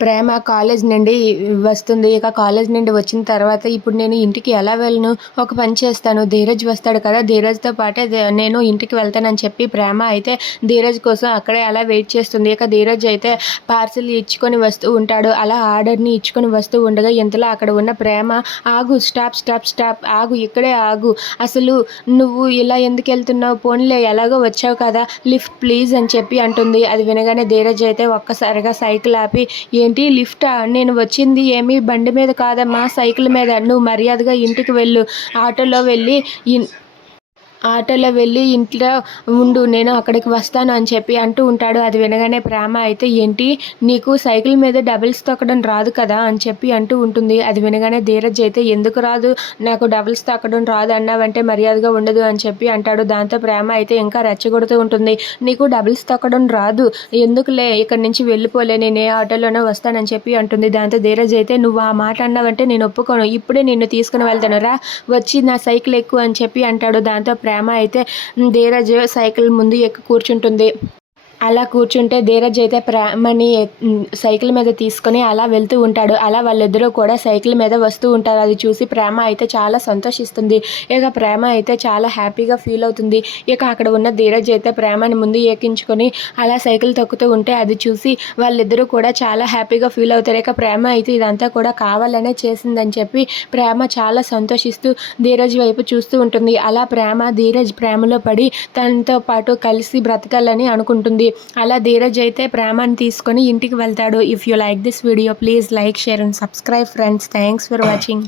ప్రేమ college నుండి వస్తుంది. ఇక కాలేజ్ నుండి వచ్చిన తర్వాత ఇప్పుడు నేను ఇంటికి ఎలా వెళ్ళను? ఒక పని చేస్తాను. ధీరజ్ వస్తాడు కదా! ధీరజ్‌తో పాటే నేను ఇంటికి వెళ్తానని చెప్పి ప్రేమ అయితే ధీరజ్ కోసం అక్కడే అలా వెయిట్ చేస్తుంది. ఇక ధీరజ్ అయితే పార్సిల్ ఇచ్చుకొని వస్తూ ఉంటాడు. అలా ఆర్డర్‌ని ఇచ్చుకొని వస్తూ ఉండగా ఇంతలో అక్కడ ఉన్న ప్రేమ ఆగు! స్టాప్, స్టాప్, స్టాప్ ఆగు! ఇక్కడే ఆగు! అసలు నువ్వు ఇలా ఎందుకెళ్తున్నావు? పోనీలే ఎలాగో వచ్చావు కదా! లిఫ్ట్ ప్లీజ్ అని చెప్పి అంటుంది. అది వినగానే ధీరజ్ అయితే ఒక్కసారిగా సైకిల్ ఆపి ఏంటి లిఫ్టా? నేను వచ్చింది ఏమీ బండి మీద కాదమ్మా సైకిల్ మీద. నువ్వు మర్యాదగా ఇంటికి వెళ్ళు. ఆటోలో వెళ్ళి ఇంట్లో ఉండు. నేను అక్కడికి వస్తాను అని చెప్పి అంటూ ఉంటాడు. అది వినగానే ప్రేమ అయితే ఏంటి నీకు సైకిల్ మీద డబుల్స్ తొక్కడం రాదు కదా అని చెప్పి అంటూ ఉంటుంది. అది వినగానే ధీరజ్ అయితే ఎందుకు రాదు? నాకు డబుల్స్ తొక్కడం రాదు అన్నావంటే మర్యాదగా ఉండదు అని చెప్పి అంటాడు. దాంతో ప్రేమ అయితే ఇంకా రెచ్చగొడుతూ ఉంటుంది. నీకు డబుల్స్ తొక్కడం రాదు. ఎందుకులే ఇక్కడి నుంచి వెళ్ళిపోలే. నేను ఏ ఆటోలోనో వస్తానని చెప్పి అంటుంది. దాంతో ధీరజ్ అయితే నువ్వు ఆ మాట అన్నావంటే నేను ఒప్పుకోను. ఇప్పుడే నిన్ను తీసుకుని వెళ్తాను రా వచ్చి నా సైకిల్ ఎక్కు అని చెప్పి అంటాడు. దాంతో ప్రేమ అయితే ధీరజ్ సైకిల్ ముందు ఎక్కి కూర్చుంటుంది. అలా కూర్చుంటే ధీరజ్ అయితే ప్రేమని సైకిల్ మీద తీసుకొని అలా వెళ్తూ ఉంటాడు. అలా వాళ్ళిద్దరూ కూడా సైకిల్ మీద వస్తూ ఉంటారు. అది చూసి ప్రేమ అయితే చాలా సంతోషిస్తుంది. ఇక ప్రేమ అయితే చాలా హ్యాపీగా ఫీల్ అవుతుంది. ఇక అక్కడ ఉన్న ధీరజ్ అయితే ప్రేమని ముందు ఎక్కించుకొని అలా సైకిల్ తొక్కుతూ ఉంటే అది చూసి వాళ్ళిద్దరూ కూడా చాలా హ్యాపీగా ఫీల్ అవుతారు. ఇక ప్రేమ అయితే ఇదంతా కూడా కావాలనే చేసిందని చెప్పి ప్రేమ చాలా సంతోషిస్తూ ధీరజ్ వైపు చూస్తూ ఉంటుంది. అలా ధీరజ్ ప్రేమలో పడి తనతో పాటు కలిసి బ్రతకాలని అనుకుంటుంది. అలా ధీరజ్ అయితే ప్రేమని తీసుకొని ఇంటికి వెళ్తాడు. If you like this video please like, share and subscribe friends. Thanks for watching.